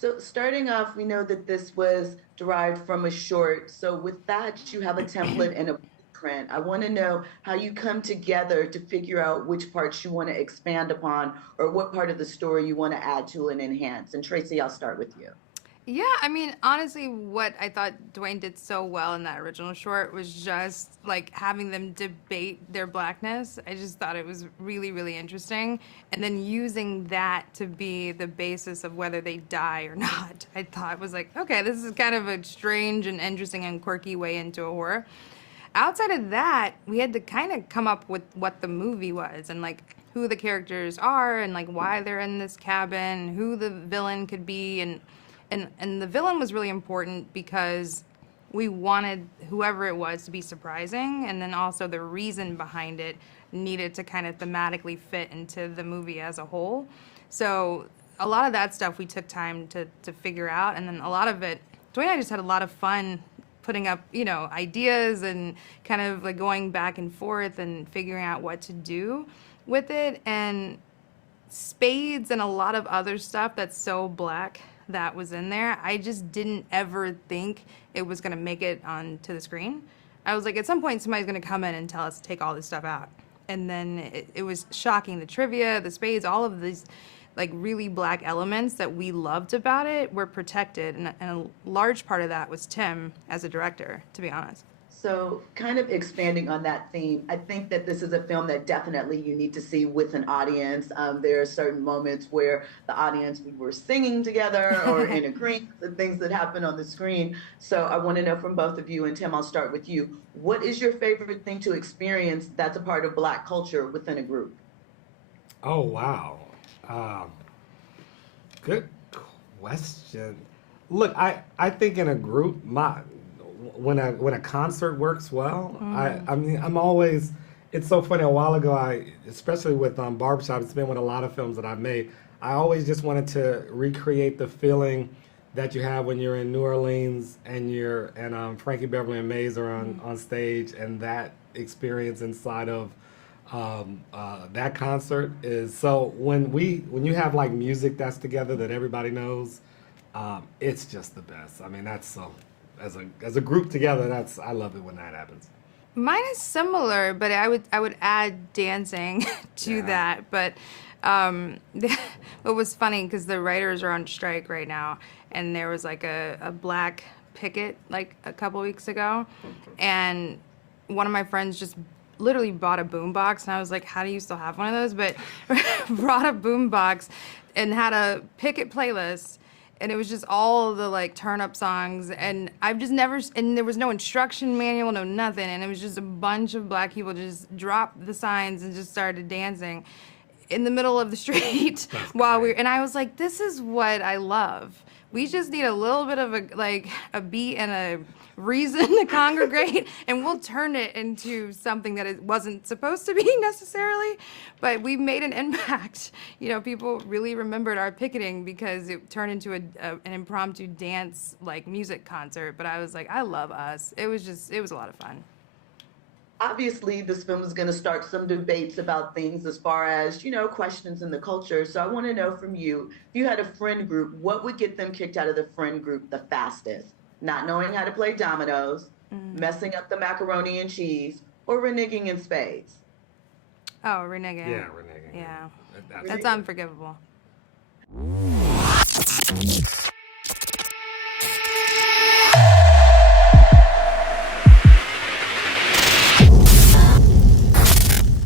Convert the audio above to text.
So starting off, we know that this was derived from a short. So with that, you have a template and a blueprint. I want to know how you come together to figure out which parts you want to expand upon or what part of the story you want to add to and enhance. And Tracy, I'll start with you. Yeah, I mean, honestly, what I thought Dwayne did so well in that original short was just like having them debate their blackness. I just thought it was really, really interesting. And then using that to be the basis of whether they die or not, I thought was like, okay, this is kind of a strange and interesting and quirky way into a horror. Outside of that, we had to kind of come up with what the movie was and like who the characters are and like why they're in this cabin, who the villain could be, and the villain was really important because we wanted whoever it was to be surprising, and then also the reason behind it needed to kind of thematically fit into the movie as a whole. So a lot of that stuff we took time to figure out, and then a lot of it, Dwayne and I just had a lot of fun putting up, ideas and kind of like going back and forth and figuring out what to do with it. And spades and a lot of other stuff that's so black that was in there, I just didn't ever think it was going to make it onto the screen. I was like, at some point, somebody's going to come in and tell us to take all this stuff out. And then it was shocking. The trivia, the spades, all of these like really black elements that we loved about it were protected. And a large part of that was Tim as a director, to be honest. So, kind of expanding on that theme, I think that this is a film that definitely you need to see with an audience. There are certain moments where the audience, we were singing together or in agreement with things that happen on the screen. So, I want to know from both of you, and Tim, I'll start with you. What is your favorite thing to experience that's a part of Black culture within a group? Oh, wow. Good question. Look, I think in a group, when a concert works well, I mean, I'm always. It's so funny. A while ago, especially with Barbershop, it's been with a lot of films that I've made. I always just wanted to recreate the feeling that you have when you're in New Orleans and Frankie Beverly and Maze are on stage, and that experience inside of that concert is so. When you have like music that's together that everybody knows, it's just the best. I mean, that's so. As a group together, I love it when that happens. Mine is similar, but I would add dancing to that. But it was funny because the writers are on strike right now, and there was like a black picket like a couple weeks ago, and one of my friends just literally bought a boombox, and I was like, "How do you still have one of those?" But brought a boombox and had a picket playlist. And it was just all the like turn up songs, and I've just never, and there was no instruction manual, no nothing, and it was just a bunch of black people just dropped the signs and just started dancing in the middle of the street and I was like, this is what I love. We just need a little bit of a beat and a reason to congregate, and we'll turn it into something that it wasn't supposed to be necessarily, but we made an impact. People really remembered our picketing because it turned into an impromptu dance like music concert. But I was like, I love us. It was a lot of fun. Obviously, this film is going to start some debates about things as far as, questions in the culture. So I want to know from you, if you had a friend group, what would get them kicked out of the friend group the fastest? Not knowing how to play dominoes, messing up the macaroni and cheese, or reneging in spades? Oh, reneging. Yeah, reneging. Yeah. That's unforgivable.